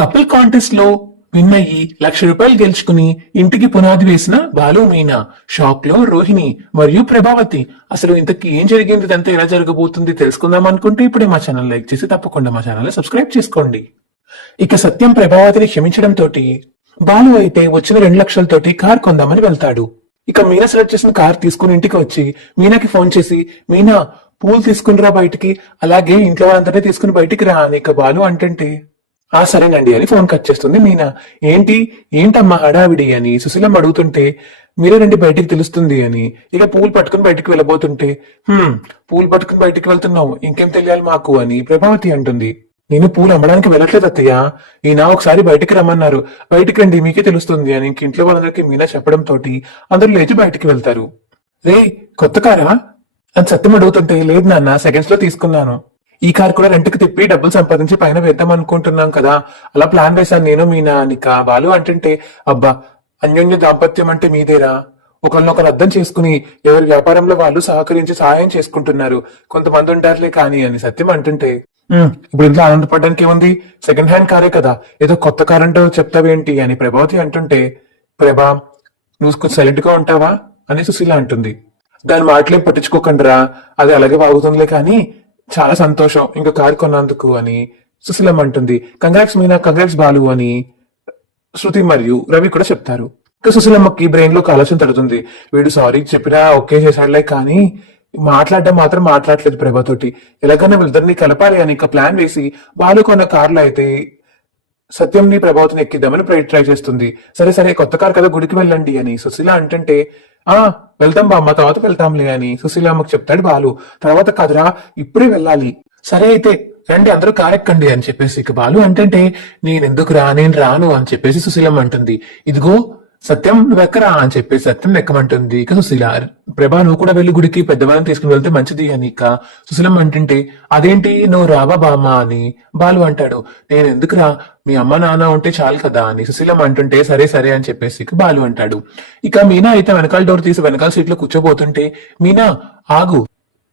Couple contest లో win అయ్యి ₹1,00,000 గెలుచుకుని ఇంటికి పునాది వేసిన బాలు మీనా, షాక్ లో రోహిణి మరియు ప్రభావతి. అసలు ఇంతకీ ఏం జరిగింది, ఇదంతా ఎలా జరగబోతుంది తెలుసుకుందాం అనుకుంటే ఇప్పుడే మా ఛానల్ లైక్ చేసి తప్పకుండా మా ఛానల్ సబ్స్క్రైబ్ చేసుకోండి. ఇక సత్యం ప్రభావతిని క్షమించడం తోటి బాలు అయితే వచ్చిన 2,00,000 తోటి కార్ కొందామని వెళ్తాడు. ఇక మీనా సెలెక్ట్ చేసిన కార్ తీసుకుని ఇంటికి వచ్చి మీనాకి ఫోన్ చేసి, మీనా పూలు తీసుకునిరా బయటికి, అలాగే ఇంట్లో వాళ్ళందరినీ తీసుకుని బయటికి రా అని ఇక బాలు అంటుంటే, సరేనండి అని ఫోన్ కట్ చేస్తుంది మీనా. ఏంటమ్మా హడావిడి అని సుశీలమ్మ అడుగుతుంటే, మీరే రండి బయటికి తెలుస్తుంది అని. ఇక పూలు పట్టుకుని బయటికి వెళ్ళబోతుంటే, పూలు పట్టుకుని బయటికి వెళ్తున్నావు, ఇంకేం తెలియాలి మాకు అని ప్రభావతి అంటుంది. నేను పూలు అమ్మడానికి వెళ్ళట్లేదు అత్తయ్య, ఈయన ఒకసారి బయటికి రమ్మన్నారు, బయటికి రండి మీకే తెలుస్తుంది అని ఇంట్లో వాళ్ళందరికీ మీనా చెప్పడం తోటి అందరూ లేచి బయటికి వెళ్తారు. రే కొత్త కారా అని సత్యం అడుగుతుంటే, లేదు నాన్న సెకండ్స్ లో తీసుకున్నాను, ఈ కార్ కూడా రెంట్కి తిప్పి డబ్బులు సంపాదించి పైన వేద్దాం అనుకుంటున్నాం కదా, అలా ప్లాన్ వేశాను నేను మీనా అని బాలు అంటుంటే, అబ్బా అన్యోన్య దాంపత్యం అంటే మీదేరా, ఒకరినొకరు అర్థం చేసుకుని ఎవరి వ్యాపారంలో వాళ్ళు సహకరించి సహాయం చేసుకుంటున్నారు, కొంతమంది ఉంటారులే కానీ అని సత్యం అంటుంటే, ఇప్పుడు ఇంట్లో ఆనందపడడానికి ఏముంది, సెకండ్ హ్యాండ్ కారే కదా, ఏదో కొత్త కార్ అంటూ చెప్తావేంటి అని ప్రభావతి అంటుంటే, ప్రభా నువ్వు కొంచెం సైలెంట్ గా ఉంటావా అని సుశీల అంటుంది. దాని మాటలేం పట్టించుకోకండిరా, అది అలాగే వాగుతుందిలే కానీ చాలా సంతోషం ఇంకా కారు కొన్నందుకు అని సుశీలమ్మ అంటుంది. కంగ్రాట్స్ మీనా, కంగ్రాట్స్ బాలు అని శృతి మరియు రవి కూడా చెప్తారు. ఇంకా సుశీలమ్మకి బ్రెయిన్ లో ఆలోచన తడుతుంది, వీడు సారీ చెప్పినా ఓకే చేశాడులే కానీ మాట్లాడడం మాత్రం మాట్లాడలేదు ప్రభాతోటి, ఎలాగైనా వీళ్ళిద్దరిని కలపాలి అని ఇక ప్లాన్ వేసి బాలు కొన్న కార్లో అయితే సత్యంని ప్రభావతిని ఎక్కిద్దామని ట్రై చేస్తుంది. సరే సరే కొత్త కార్ కదా గుడికి వెళ్ళండి అని సుశీల అంటుంటే, వెళ్తాం బామ్మ తర్వాత వెళ్తాంలే అని సుశీలమ్మకు చెప్తాడు బాలు. తర్వాత కదరా ఇప్పుడే వెళ్ళాలి, సరే అయితే రండి అందరూ కార్ ఎక్కండి అని చెప్పేసి ఇక బాలు అంటుంటే, నేను రాను అని చెప్పేసి సుశీలమ్మ అంటుంది. ఇదిగో సత్యం నువ్వెక్కరా అని చెప్పేసి సత్యం ఎక్కమంటుంది. ఇక సుశీల, ప్రభా నువ్వు కూడా వెళ్ళి గుడికి పెద్దవాళ్ళని తీసుకుని వెళ్తే మంచిది అని ఇక సుశీలమ్మ అంటుంటే, అదేంటి నువ్వు రావా బామ్మ అని బాలు అంటాడు. నేను ఎందుకురా, మీ అమ్మ నాన్న ఉంటే చాలు కదా అని సుశీలమ్మ అంటుంటే, సరే సరే అని చెప్పేసి ఇక బాలు అంటాడు. ఇక మీనా అయితే వెనకాల డోర్ తీసి వెనకాల సీట్లో కూర్చోబోతుంటే, మీనా ఆగు,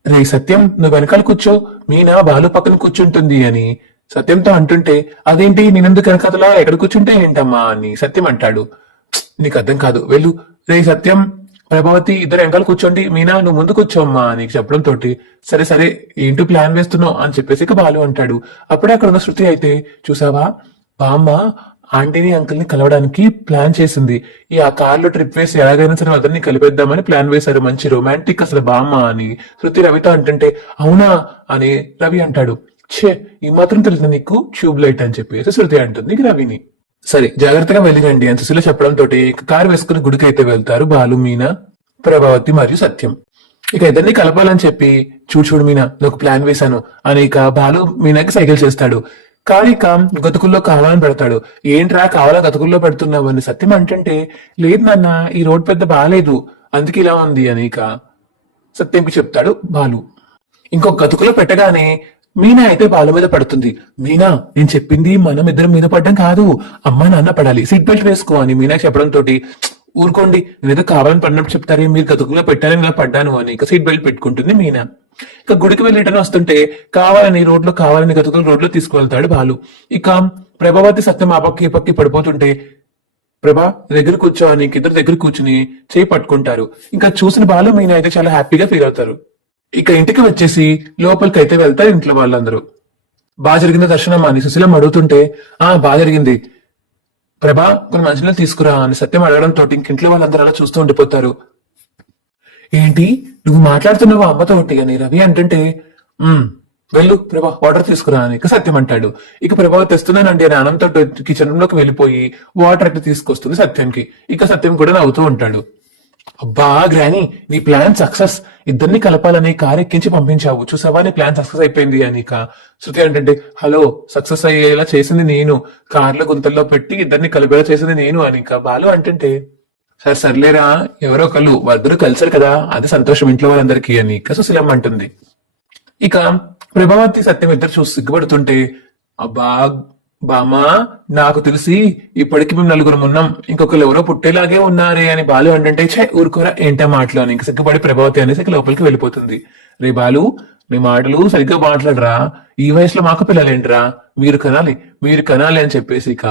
రే సత్యం నువ్వు వెనకాల కూర్చో, మీనా బాలు పక్కన కూర్చుంటుంది అని సత్యంతో అంటుంటే, అదేంటి నేనెందుకు వెనకాతలా ఎక్కడ కూర్చుంటే ఏంటమ్మా అని సత్యం అంటాడు. నీకు అర్థం కాదు, వెళ్ళు, రే సత్యం ప్రభావతి ఇద్దరు వెనకాల కూర్చోండి, మీనా నువ్వు ముందు కూర్చోమ్మా నీకు చెప్పడం తోటి, సరే సరే ఏంటో ప్లాన్ వేస్తున్నావు అని చెప్పేసి ఇక బాలు అంటాడు. అప్పుడే అక్కడ ఉన్న శృతి అయితే, చూసావా బామ్మ ఆంటీని అంకుల్ ని కలవడానికి ప్లాన్ చేసింది, ఆ కార్లో ట్రిప్ వేసి ఎలాగైనా సరే అందరినీ కలిపేద్దామని ప్లాన్ వేశారు, మంచి రొమాంటిక్ అసలు బామ్మ అని శృతి రవితో అంటుంటే, అవునా అని రవి అంటాడు. ఛే ఈ మాత్రం తెలియదు నీకు ట్యూబ్ లైట్ అని చెప్పేసి శృతి అంటుంది రవిని. సరే జాగ్రత్తగా వెళ్ళిరండి అని సుశీల చెప్పడం తోటి కారు వేసుకుని గుడికి అయితే వెళ్తారు బాలు, మీనా, ప్రభావతి మరియు సత్యం. ఇక ఇద్దరిని కలపాలని చెప్పి, చూడు మీనా నువ్వు ప్లాన్ వేశాను అని ఇక బాలు మీనాకి సైకిల్ చేస్తాడు. కారు ఇక గతుకుల్లో కావాలని పెడతాడు. ఏంట్రా కావాలా గతుకుల్లో పెడుతున్నావు అని సత్యం అంటుంటే, లేదు నాన్న ఈ రోడ్ పెద్ద బాగాలేదు అందుకే ఇలా ఉంది అని ఇక సత్యంకి చెప్తాడు బాలు. ఇంకొక గతుకులో పెట్టగానే మీనా అయితే బాల మీద పడుతుంది. మీనా నేను చెప్పింది మనం ఇద్దరం మీద పడ్డం కాదు, అమ్మా నాన్న పడాలి, సీట్ బెల్ట్ వేసుకో అని మీనా చెప్పడం తోటి, ఊరుకోండి నేనేదో కావాలని పడినప్పుడు చెప్తారే, మీరు గతుకులో పెట్టారని ఇలా పడ్డాను అని ఇక సీట్ బెల్ట్ పెట్టుకుంటుంది మీనా. ఇక గుడికి వెళ్ళేటని వస్తుంటే కావాలని గతుకులు రోడ్లో తీసుకువెళ్తాడు బాలు. ఇక ప్రభావతి సత్యం ఆ పక్కి పడిపోతుంటే, ప్రభా దగ్గర కూర్చో అని ఇద్దరు దగ్గర కూర్చుని చేయి పట్టుకుంటారు. ఇంకా చూసిన బాలు మీనా అయితే చాలా హ్యాపీగా ఫీల్ అవుతారు. ఇక ఇంటికి వచ్చేసి లోపలికి అయితే వెళ్తారు ఇంట్లో వాళ్ళందరూ. బాగా జరిగింది దర్శనం అని సుశీలమ్మ అడుగుతుంటే, బాగా జరిగింది ప్రభా కొన్ని మంచినీళ్ళు తీసుకురా అని సత్యం అడగడం తోటి ఇంట్లో వాళ్ళందరూ అలా చూస్తూ ఉండిపోతారు. ఏంటి నువ్వు మాట్లాడుతున్నావు అమ్మతో ఒకటి అని రవి అంటుంటే, వెళ్ళు ప్రభా వాటర్ తీసుకురా అని ఇక సత్యం అంటాడు. ఇక ప్రభా తెస్తున్నానండి అని ఆనందంతో కిచెన్ రూమ్ లోకి వెళ్ళిపోయి వాటర్ అట్లా తీసుకొస్తుంది సత్యంకి. ఇక సత్యం కూడా నవ్వుతూ ఉంటాడు. అబ్బా గ్రాని నీ ప్లాన్ సక్సెస్, ఇద్దరిని కలపాలని కారు ఎక్కించి పంపించావు, చూసావా నీ ప్లాన్ సక్సెస్ అయిపోయింది అని శృతి అంటే, హలో సక్సెస్ అయ్యేలా చేసింది నేను, కార్లో గుంతల్లో పెట్టి ఇద్దరిని కలిపేలా చేసింది నేను అని బాలు అంటుంటే, సర్లేరా ఎవరో ఒకళ్ళు వద్దరు కలిసారు కదా అది సంతోషం ఇంట్లో వాళ్ళందరికీ అని సుశీలమ్మ అంటుంది. ఇక ప్రభావతి సత్యం ఇద్దరు చూసి సిగ్గుపడుతుంటే, అబ్బా బామా నాకు తెలిసి ఇప్పటికి మేము నలుగురం ఉన్నాం, ఇంకొకరు ఎవరో పుట్టేలాగే ఉన్నారే అని బాలు అంటే ఛే ఊరుకోరా ఏంటా మాటలు అని ఇంక సిగ్గుపడి ప్రభావతి అనేసి ఇక లోపలికి వెళ్ళిపోతుంది. రే బాలు, నీ మాటలు సరిగ్గా మాట్లాడరా, ఈ వయసులో మాకు పిల్లలేంట్రా, మీరు కనాలి అని చెప్పేసి ఇక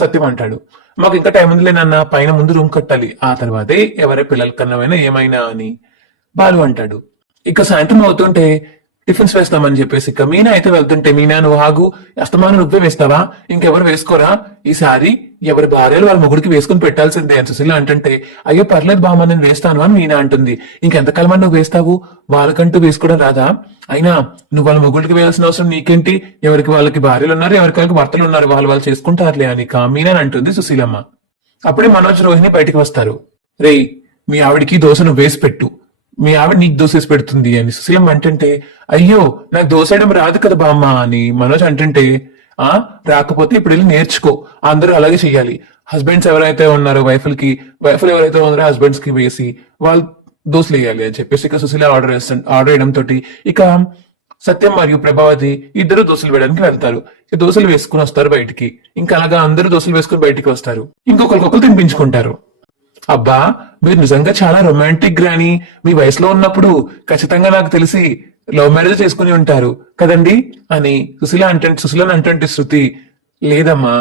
సత్యం అంటాడు. మాకు ఇంకా టైం ఉందిలే నాన్న, పైన ముందు రూమ్ కట్టాలి, ఆ తర్వాతే ఎవరి పిల్లల కన్నమైనా ఏమైనా అని బాలు అంటాడు. ఇక సాయంత్రం అవుతుంటే టిఫిన్స్ వేస్తామని చెప్పేసి ఇక మీనా అయితే వెళ్తుంటే, మీనా నువ్వు ఆగు, అస్తమానం నువ్వే వేస్తావా, ఇంకెవరు వేసుకోరా, ఈసారి ఎవరి భార్యలు వాళ్ళ మొగుడికి వేసుకుని పెట్టాల్సిందే అని సుశీల అంటుంటే, అయ్యో పర్లేదు బామ్మ నేను వేస్తాను అని మీనా అంటుంది. ఇంకెంతకాలం నువ్వు వేస్తావు, వాళ్ళకంటూ వేసుకోవడం రాదా, అయినా నువ్వు వాళ్ళ మొగుడికి వేయాల్సిన అవసరం నీకేంటి, ఎవరికి వాళ్ళకి భార్యలు ఉన్నారు, ఎవరికి వాళ్ళకి భర్తలు ఉన్నారు, వాళ్ళు చేసుకుంటారులే అని ఇక మీనా అంటుంది సుశీలమ్మ. అప్పుడే మనోజ్ రోహిణి బయటికి వస్తారు. రేయ్, మీ ఆవిడికి దోశ నువ్వు వేసి పెట్టు, మీ ఆవిడ నీకు దోసేసి పెడుతుంది అని సుశీలం అంటుంటే, అయ్యో నాకు దోసేయడం రాదు కదా బామ్మ అని మనోజ్ అంటుంటే, రాకపోతే ఇప్పుడు వెళ్ళి నేర్చుకో, అందరూ అలాగే చెయ్యాలి, హస్బెండ్స్ ఎవరైతే ఉన్నారో వైఫ్లు ఎవరైతే ఉన్నారో హస్బెండ్స్ కి వేసి వాళ్ళు దోశలు వేయాలి అని చెప్పేసి ఇక సుశీల ఆర్డర్ వేయడం తోటి ఇక సత్యం మరియు ప్రభావతి ఇద్దరు దోశలు వేయడానికి వెళ్తారు. ఇక దోశలు వేసుకుని వస్తారు బయటికి. ఇంకా అలాగా అందరూ దోశలు వేసుకుని బయటికి వస్తారు. ఇంకొకరికొకరు తినిపించుకుంటారు. అబ్బా, మీరు నిజంగా చాలా రొమాంటిక్ గ్రాని, మీ వయసులో ఉన్నప్పుడు ఖచ్చితంగా నాకు తెలిసి లవ్ మ్యారేజ్ చేసుకుని ఉంటారు కదండి అని సుశీలని అంటే శృతి, లేదమ్మా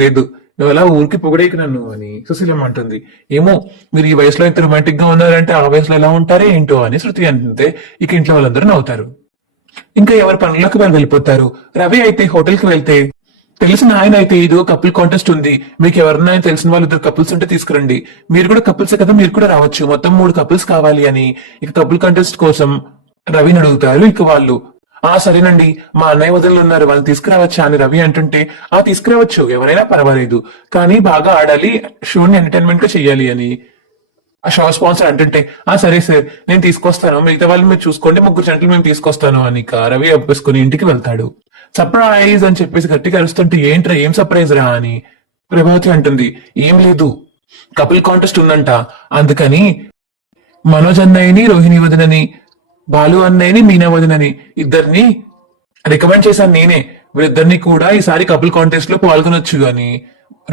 లేదు నువ్వు అలా ఊరికి పొగడేకి నన్ను అని సుశీలమ్మ అంటుంది. ఏమో మీరు ఈ వయసులో ఇంత రొమాంటిక్ గా ఉన్నారంటే ఆ వయసులో ఎలా ఉంటారే ఏంటో అని శృతి అంటుంటే ఇక ఇంట్లో వాళ్ళందరూ నవ్వుతారు. ఇంకా ఎవరి పనులకు వాళ్ళు వెళ్ళిపోతారు. రవి అయితే హోటల్ కి వెళ్తే, తెలిసిన ఆయన అయితే ఇదో కపుల్ కాంటెస్ట్ ఉంది, మీకు ఎవరన్నా తెలిసిన వాళ్ళు ఇద్దరు కపుల్స్ ఉంటే తీసుకురండి, మీరు కూడా కపుల్సే కదా, మీరు కూడా రావచ్చు, మొత్తం 3 కపుల్స్ కావాలి అని ఇక కపుల్ కాంటెస్ట్ కోసం రవిని అడుగుతారు. ఇక వాళ్ళు, సరేనండి, మా అన్నయ్య వదిలి ఉన్నారు, వాళ్ళని తీసుకురావచ్చా అని రవి అంటుంటే, తీసుకురావచ్చు, ఎవరైనా పర్వాలేదు, కానీ బాగా ఆడాలి, షోని ఎంటర్టైన్మెంట్ గా చెయ్యాలి అని ఆ షో స్పాన్సర్ అంటుంటే, సరే సార్ నేను తీసుకొస్తాను, మిగతా వాళ్ళు మీరు చూసుకోండి, 3 జంటలు మేము తీసుకొస్తాను అని రవి ఒప్పేసుకుని ఇంటికి వెళ్తాడు. సర్ప్రైజ్ అని చెప్పేసి గట్టిగా అరుస్తుంటే, ఏంట్రా ఏం సర్ప్రైజ్ రా అని ప్రభావతి అంటుంది. ఏం లేదు, కపుల్ కాంటెస్ట్ ఉందంట, అందుకని మనోజ్ అన్నయ్యని రోహిణి వదినని, బాలు అన్నయ్యని మీనా వదినని ఇద్దరిని రికమెండ్ చేశాను నేనే, వీరిద్దరిని కూడా ఈసారి కపుల్ కాంటెస్ట్ లో పాల్గొనొచ్చు అని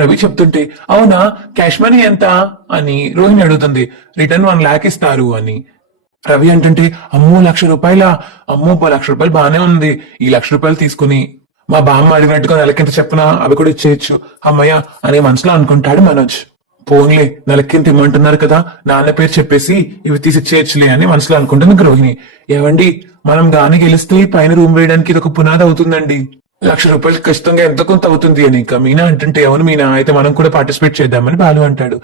రవి చెప్తుంటే, అవునా, క్యాష్ మనీ ఎంత అని రోహిణి అడుగుతుంది. రిటర్న్ 1 lakh ఇస్తారు అని రవి అంటుంటే, అమ్మో ₹1,00,000, అమ్మో ₹1,00,000 బానే ఉంది, ఈ ₹1,00,000 తీసుకుని మా బామ్మ అడిగినట్టుగా నెలకింత చెప్పనా అవి కూడా ఇచ్చేయచ్చు అమ్మయ్య అనే మనసులో అనుకుంటాడు మనోజ్. పోన్లే, నెలకింత ఇమ్మంటున్నారు కదా, నాన్న పేరు చెప్పేసి ఇవి తీసిచ్చేయచ్చులే అని మనసులో అనుకుంటుంది రోహిణి. ఏవండి, మనం గాని గెలిస్తే పైన రూమ్ వేయడానికి ఇది ఒక పునాది అవుతుందండి, ₹1,00,000 ఖచ్చితంగా ఎంత కొంత అవుతుంది అని ఇక మీనా అంటుంటే, అవును మీనా, అయితే మనం కూడా పార్టిసిపేట్ చేద్దామని బాలు అంటాడు.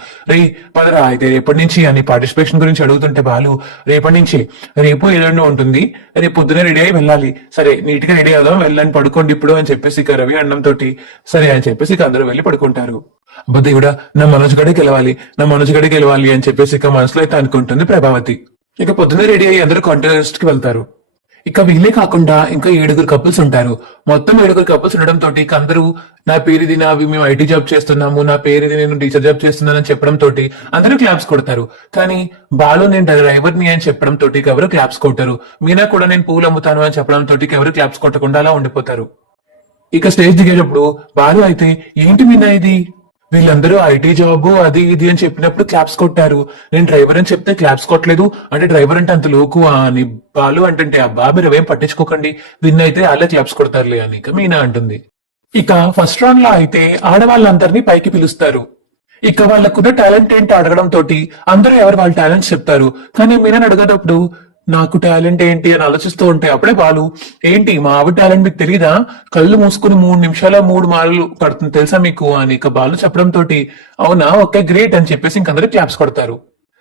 పదరా అయితే రేపటి నుంచి అని పార్టిసిపేషన్ గురించి అడుగుతుంటే బాలు, రేపటి నుంచి, రేపు ఎల్లుండి ఉంటుంది, రేపు పొద్దునే రెడీ అయి వెళ్ళాలి, సరే నీట్ గా రెడీ అవుదాం, వెళ్ళని పడుకోండి ఇప్పుడు అని చెప్పేసి ఇక రవి అన్నం తోటి సరే అని చెప్పేసి ఇక అందరూ వెళ్ళి పడుకుంటారు. దేవుడా, నా మనోజ్ గడే గెలవాలి అని చెప్పేసి ఇక మనసులో అయితే అనుకుంటుంది ప్రభావతి. ఇక పొద్దునే రెడీ అయ్యి అందరూ కాంటెస్ట్ కి వెళ్తారు. ఇక వీళ్ళే కాకుండా ఇంకా 7 కపుల్స్ ఉంటారు. మొత్తం 7 కపుల్స్ ఉండడం తోటి ఇక అందరూ, నా పేరు ఇది, మేము ఐటీ జాబ్ చేస్తున్నాము, నా పేరు ఇది, నేను టీచర్ జాబ్ చేస్తున్నానని చెప్పడం తోటి అందరూ క్లాప్స్ కొడతారు. కానీ బాలు నేను డ్రైవర్ని అని చెప్పడం తోటి ఎవరు క్లాప్స్ కొట్టారు. మీనా కూడా నేను పూలు అమ్ముతాను అని చెప్పడం తోటి ఎవరు క్లాప్స్ కొట్టకుండా అలా ఉండిపోతారు. ఇక స్టేజ్ దిగేటప్పుడు బాలు అయితే, ఏంటి మీనా ఇది, వీళ్ళందరూ ఐటీ జాబ్ అది ఇది అని చెప్పినప్పుడు క్లాప్స్ కొట్టారు, నేను డ్రైవర్ అని చెప్తే క్లాప్స్ కొట్టలేదు, అంటే డ్రైవర్ అంటే అంత లోకువా అని బాలు అంటుంటే, అబ్బా మీరు అవేం పట్టించుకోకండి, విన్ అయితే వాళ్ళే క్లాప్స్ కొడతారులే అని ఇక మీనా అంటుంది. ఇక ఫస్ట్ రౌండ్ లో అయితే ఆడవాళ్ళందరినీ పైకి పిలుస్తారు. ఇక వాళ్ళకున్న టాలెంట్ ఏంటి అడగడం తోటి అందరూ ఎవరు వాళ్ళ టాలెంట్స్ చెప్తారు. కానీ మీనా అడిగేటప్పుడు, నాకు టాలెంట్ ఏంటి అని ఆలోచిస్తూ ఉంటే అప్పుడే బాలు, ఏంటి మా ఆవిడ టాలెంట్ మీకు తెలియదా, కళ్ళు మూసుకుని 3 నిమిషాల 3 మార్లు పడుతుంది తెలుసా మీకు అని ఇక బాలు చెప్పడం తోటి, అవునా ఓకే గ్రేట్ అని చెప్పేసి ఇంకందరూ క్లాప్స్ కొడతారు.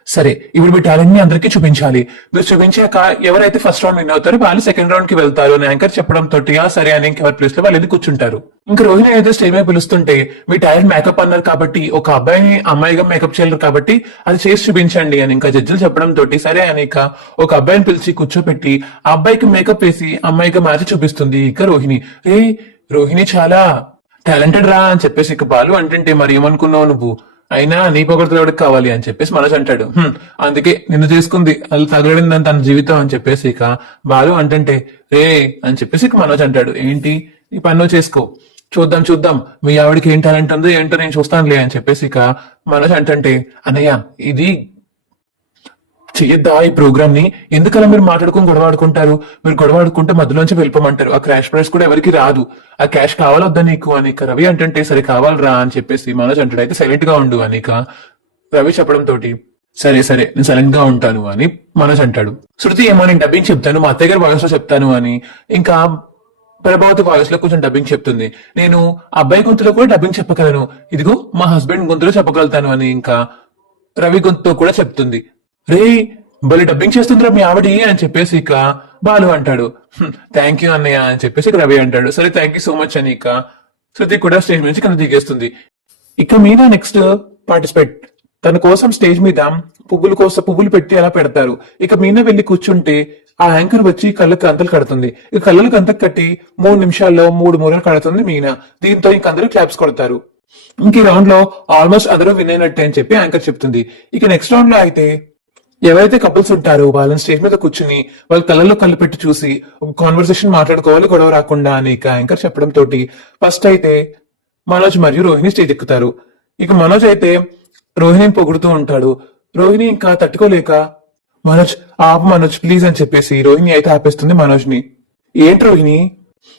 సరే ఇప్పుడు మీ టాలెంట్ ని అందరికీ చూపించాలి, మీరు చూపించాక ఎవరైతే ఫస్ట్ రౌండ్ విన్ అవుతారో వాళ్ళు సెకండ్ రౌండ్ కి వెళ్తారు అని యాంకర్ చెప్పడం తోటి, సరే అని ఇంకెవరి ప్లేస్ లో వాళ్ళు వెళ్ళి కూర్చుంటారు. ఇంకా రోహిణి అయితే స్టేజ్ మీద పిలుస్తుంటే, మీ టాలెంట్ మేకప్ అన్నారు కాబట్టి ఒక అబ్బాయిని అమ్మాయిగా మేకప్ చేయలేరు కాబట్టి అది చేసి చూపించండి అని ఇంకా జడ్జిలు చెప్పడం తోటి, సరే అని ఇక ఒక అబ్బాయిని పిలిచి కూర్చోపెట్టి ఆ అబ్బాయికి మేకప్ వేసి అమ్మాయిగా మార్చి చూపిస్తుంది ఇక రోహిణి. రోహిణి చాలా టాలెంటెడ్ రా అని చెప్పేసి ఇక బాలు అంటుంటే, మరి ఏమనుకున్నావు నువ్వు, అయినా నీ పొగడతలు ఎవరికి కావాలి అని చెప్పేసి మనోజ్ అంటాడు. అందుకే నిన్ను చేసుకుంది, అది తగలడిందని తన జీవితం అని చెప్పేసి ఇక బాలు అంటుంటే, అని చెప్పేసి ఇక మనోజ్ అంటాడు, ఏంటి ఈ పన్ను చేసుకో, చూద్దాం చూద్దాం, మీ ఆవిడకి ఏం టాలెంట్ ఉందో ఏంటో నేను చూస్తానులే అని చెప్పేసి ఇక మనోజ్ అంటే, అన్నయ్య ఇది చెయ్యొద్దా ఈ ప్రోగ్రామ్ ని? ఎందుకలా మీరు మాట్లాడుకుని గొడవ ఆడుకుంటారు? మీరు గొడవ ఆడుకుంటే మధ్యలోంచి వెళ్ళిపోమంటారు. ఆ క్రాష్ ప్రైస్ కూడా ఎవరికి రాదు. ఆ క్యాష్ కావాలొద్దా నీకు అని ఇక రవి అంటే, సరే కావాలరా అని చెప్పేసి మనోజ్ అంటాడు. అయితే సైలెంట్ గా ఉండు అని ఇక రవి చెప్పడం తోటి, సరే సరే నేను సైలెంట్ గా ఉంటాను అని మనోజ్ అంటాడు. శృతి ఏమో నేను డబ్బింగ్ చెప్తాను, మా అత్తయ్య గారి వాయిస్ లో చెప్తాను అని ఇంకా ప్రభావతి వాయిస్ లో కొంచెం డబ్బింగ్ చెప్తుంది. నేను అబ్బాయి గొంతులో కూడా డబ్బింగ్ చెప్పగలను, ఇదిగో మా హస్బెండ్ గొంతులో చెప్పగలుగుతాను అని ఇంకా రవి గొంతుతో కూడా చెప్తుంది. రే భలే డబ్బింగ్ చేస్తుందిరా మీ ఆవిడి అని చెప్పేసి ఇక బాలు అంటాడు. థ్యాంక్ యూ అన్నయ్య అని చెప్పేసి ఇక రవి అంటాడు. సరే థ్యాంక్ యూ సో మచ్ అని ఇక శృతి కూడా స్టేజ్ నుంచి కింద దిగేస్తుంది. ఇక మీనా నెక్స్ట్ పార్టిసిపేట్. తన కోసం స్టేజ్ మీద పువ్వులు పెట్టి అలా పెడతారు. ఇక మీనా వెళ్లి కూర్చుంటే ఆ యాంకర్ వచ్చి కళ్ళకి గంతలు కడుతుంది. ఇక కళ్ళకి గంతకు కట్టి 3 నిమిషాల్లో 3 మూరలు కడుతుంది మీనా. దీంతో ఇంక అందరూ క్లాప్స్ కొడతారు. ఇంక ఈ రౌండ్ లో ఆల్మోస్ట్ అందరూ విన్ అయినట్టే అని చెప్పి యాంకర్ చెప్తుంది. ఇక నెక్స్ట్ రౌండ్ లో అయితే ఎవరైతే కపుల్స్ ఉంటారో వాళ్ళని స్టేజ్ మీద కూర్చుని వాళ్ళ కళ్ళల్లో కళ్ళు పెట్టి చూసి ఒక కాన్వర్సేషన్ మాట్లాడుకోవాలి గొడవ రాకుండా అని ఇక యాంకర్ చెప్పడం తోటి ఫస్ట్ అయితే మనోజ్ మరియు రోహిణి స్టేజ్ ఎక్కుతారు. ఇక మనోజ్ అయితే రోహిణిని పొగుడుతూ ఉంటాడు. రోహిణి ఇంకా తట్టుకోలేక మనోజ్ ప్లీజ్ అని చెప్పేసి రోహిణి అయితే ఆపేస్తుంది మనోజ్ ని. ఏంటి రోహిణి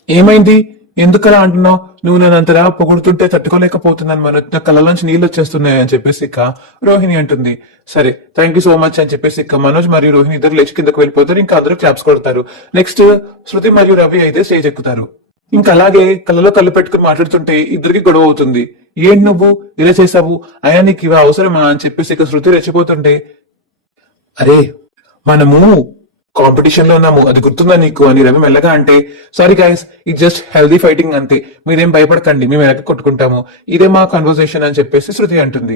ఏమైంది, ఎందుకలా అంటున్నావు? నువ్వు నన్ను అంతలా పొగుడుతుంటే తట్టుకోలేకపోతున్నాను మనోజ్, నా కళ్ళలోంచి నీళ్ళు వచ్చేస్తున్నాయి అని చెప్పేసి ఇక రోహిణి అంటుంది. సరే థ్యాంక్ యూ సో మచ్ అని చెప్పేసి ఇక మనోజ్ మరియు రోహిణి ఇద్దరు లేచి కిందకు వెళ్ళిపోతారు. ఇంకా అందరూ క్లాప్స్ కొడతారు. నెక్స్ట్ శృతి మరియు రవి అయితే స్టేజ్ ఎక్కుతారు. ఇంకా అలాగే కళ్ళలో కళ్ళు పెట్టుకుని మాట్లాడుతుంటే ఇద్దరికి గొడవ అవుతుంది. ఏంటి నువ్వు ఇలా చేసావు, అయినా నీకు ఇవి అవసరమా అని చెప్పేసి ఇక శృతి రెచ్చిపోతుంటే, అరే మనము కాంపిటీషన్ లో ఉన్నాము అది గుర్తుందా నీకు అని రవి మెల్లగా అంటే, సారీ గైస్ ఇది జస్ట్ హెల్దీ ఫైటింగ్ అంతే, మీరేం భయపడకండి, మేము ఎలాగ కొట్టుకుంటాము, ఇదే మా కన్వర్సేషన్ అని చెప్పేసి శృతి అంటుంది.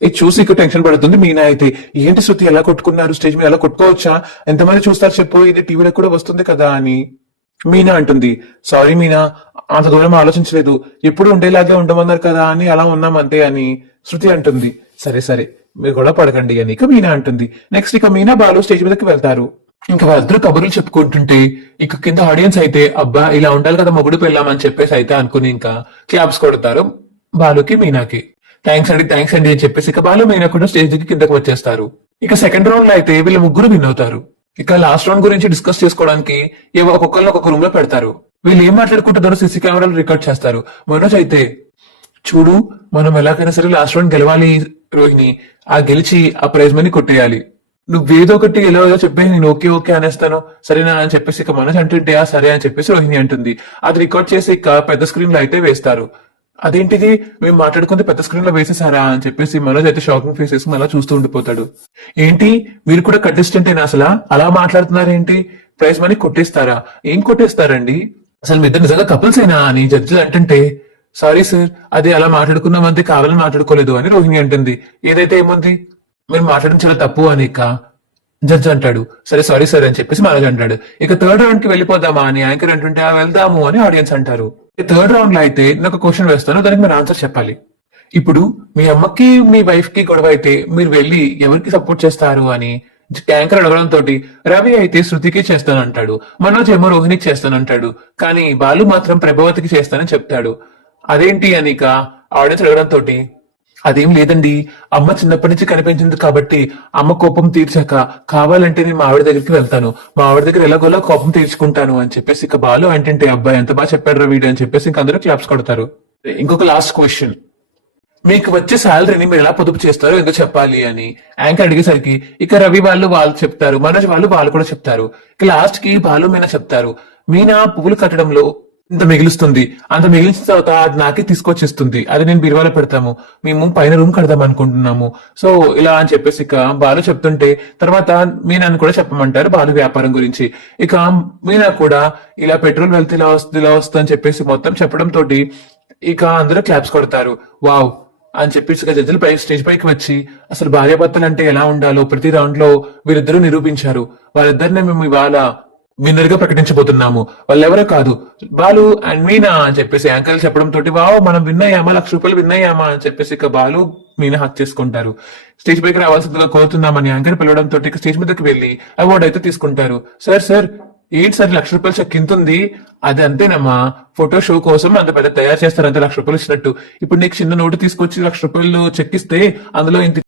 ఇది చూసి ఇక టెన్షన్ పడుతుంది మీనా అయితే. ఏంటి శృతి ఎలా కొట్టుకున్నారు, స్టేజ్ మీద ఎలా కొట్టుకోవచ్చా, ఎంతమంది చూస్తారు చెప్పు, ఇది టీవీలో కూడా వస్తుంది కదా అని మీనా అంటుంది. సారీ మీనా, అంత దూరం ఆలోచించలేదు, ఎప్పుడు ఉండేలాగే ఉండమన్నారు కదా అని అలా ఉన్నాం అంతే అని శృతి అంటుంది. సరే సరే మీరు కూడా పడకండి అని ఇక మీనా అంటుంది. నెక్స్ట్ ఇక మీనా బాలు స్టేజ్ మీదకి వెళ్తారు. ఇంకా వాళ్ళిద్దరు కబుర్లు చెప్పుకుంటుంటే ఇక కింద ఆడియన్స్ అయితే అబ్బా ఇలా ఉండాలి కదా మొగుడు పెళ్ళామని చెప్పేసి అయితే అనుకుని ఇంకా క్లాప్స్ కొడతారు బాలుకి మీనాకి. థ్యాంక్స్ అండి అని చెప్పేసి ఇక బాలు మీనా కూడా స్టేజ్ కి కిందకి వచ్చేస్తారు. ఇక సెకండ్ రౌండ్ లో అయితే వీళ్ళ ముగ్గురు విన్ అవుతారు. ఇక లాస్ట్ రౌండ్ గురించి డిస్కస్ చేసుకోవడానికి ఒక్కొక్కరిని ఒక్కొక్క రూమ్ లో పెడతారు. వీళ్ళు ఏం మాట్లాడుకుంటున్నారో సీసీ కెమెరాలు రికార్డ్ చేస్తారు. మనోజ్ అయితే చూడు మనం ఎలాగైనా సరే లాస్ట్ రౌండ్ గెలవాలి రోహిణి, ఆ గెలిచి ఆ ప్రైజ్ మనీ కొట్టేయాలి, నువ్వేదో ఒకటి ఎలా చెప్పి నేను ఓకే ఓకే అనేస్తాను సరేనా అని చెప్పేసి ఇక మనోజ్ అంటుంటే ఆ సరే అని చెప్పేసి రోహిణి అంటుంది. అది రికార్డ్ చేసి ఇక పెద్ద స్క్రీన్ లో అయితే వేస్తారు. అదేంటిది మేము మాట్లాడుకుంటే పెద్ద స్క్రీన్ లో వేసేసారా అని చెప్పేసి మనోజ్ అయితే షాకింగ్ ఫేస్ వేసుకుని అలా చూస్తూ ఉండిపోతాడు. ఏంటి మీరు కూడా కంటెస్టెంటేనా, అసలు అలా మాట్లాడుతున్నారేంటి, ప్రైజ్ మనీ కొట్టేస్తారా, ఏం కొట్టేస్తారండి, అసలు మీ ఇద్దరు నిజంగా కపుల్స్ ఏనా అని జడ్జి అంటుంటే, సారీ సార్ అది అలా మాట్లాడుకున్నామంతే, కావాలని మాట్లాడుకోలేదు అని రోహిణి అంటుంది. ఏదైతే ఏముంది మీరు మాట్లాడడం చాలా తప్పు అని ఇక జడ్జ్ అంటాడు. సరే సారీ సార్ అని చెప్పేసి మనోజ్ అంటాడు. ఇక థర్డ్ రౌండ్ కి వెళ్ళిపోదామా అని యాంకర్ అంటుంటే వెళ్దాము అని ఆడియన్స్ అంటారు. థర్డ్ రౌండ్ లో అయితే నేను ఒక క్వశ్చన్ వేస్తాను, దానికి మీరు ఆన్సర్ చెప్పాలి. ఇప్పుడు మీ అమ్మకి మీ వైఫ్ కి గొడవ అయితే మీరు వెళ్ళి ఎవరికి సపోర్ట్ చేస్తారు అని యాంకర్ అడగడం తోటి రవి అయితే శృతికి చేస్తానంటాడు, మనోజ్ ఏమో రోహిణికి చేస్తానంటాడు, కానీ బాలు మాత్రం ప్రభావతికి చేస్తానని చెప్తాడు. అదేంటి అని ఇక ఆడియన్స్ అడగడం తోటి అదేం లేదండి, అమ్మ చిన్నప్పటి నుంచి కనిపించింది కాబట్టి అమ్మ కోపం తీర్చాక కావాలంటే నేను మా ఆవిడ దగ్గరికి వెళ్తాను, మా ఆవిడ దగ్గర ఎలాగోలా కోపం తీర్చుకుంటాను అని చెప్పేసి ఇక బాలు అంటే అబ్బాయి ఎంత బాగా చెప్పాడు వీడు అని చెప్పేసి ఇంక అందరూ క్లాప్స్ కొడతారు. ఇంకొక లాస్ట్ క్వశ్చన్, మీకు వచ్చే శాలరీని మీరు ఎలా పొదుపు చేస్తారో ఎందుకు చెప్పాలి అని యాంకర్ అడిగేసరికి ఇక రవి వాళ్ళు చెప్తారు, మనోజ్ వాళ్ళు కూడా చెప్తారు. ఇక లాస్ట్ కి బాలు మీనా చెప్తారు. మీనా పువ్వులు కట్టడంలో ఇంత మిగులుస్తుంది, అంత మిగిలిన తర్వాత అది నాకే తీసుకొచ్చేస్తుంది, అది నేను బీరువాలో పెడతాము, మేము పైన రూమ్ కడదాం అనుకుంటున్నాము, సో ఇలా అని చెప్పేసి ఇక బాలు చెప్తుంటే తర్వాత మీనాని కూడా చెప్పమంటారు బాలు వ్యాపారం గురించి. ఇక మీనా కూడా ఇలా పెట్రోల్ వెళ్తే ఇలా వస్తుంది అని చెప్పేసి మొత్తం చెప్పడం తోటి ఇక అందరూ క్లాప్స్ కొడతారు. వావ్ అని చెప్పేసి ఇక జడ్జిలు స్టేజ్ పైకి వచ్చి అసలు భార్యాభర్తలు అంటే ఎలా ఉండాలో ప్రతి రౌండ్ లో వీరిద్దరూ నిరూపించారు, వాళ్ళిద్దరిని మేము ఇవాళ విన్నర్ గా ప్రకటించబోతున్నాము, వాళ్ళెవరో కాదు బాలు అండ్ మీనా అని చెప్పేసి యాంకర్ చెప్పడం తోటి వావ్ మనం విన్ అయ్యామా, ₹1,00,000 విన్ అయ్యామా అని చెప్పేసి ఇక బాలు మీనా హక్ చేసుకుంటారు. స్టేజ్ పైకి రావాల్సిందిగా కోరుతున్నామని యాంకర్ పిలవడం తోటి స్టేజ్ మీదకి వెళ్లి అవార్డు అయితే తీసుకుంటారు. సార్ ఏంటి సార్ ₹1,00,000 చెక్ ఇంత ఉంది? అది అంతేనమ్మా, ఫోటో షో కోసం అంత పెద్ద తయారు చేస్తారు, అంత ₹1,00,000 ఇచ్చినట్టు. ఇప్పుడు నీకు చిన్న నోటు తీసుకొచ్చి ₹1,00,000 చెక్ ఇస్తే అందులో ఇంత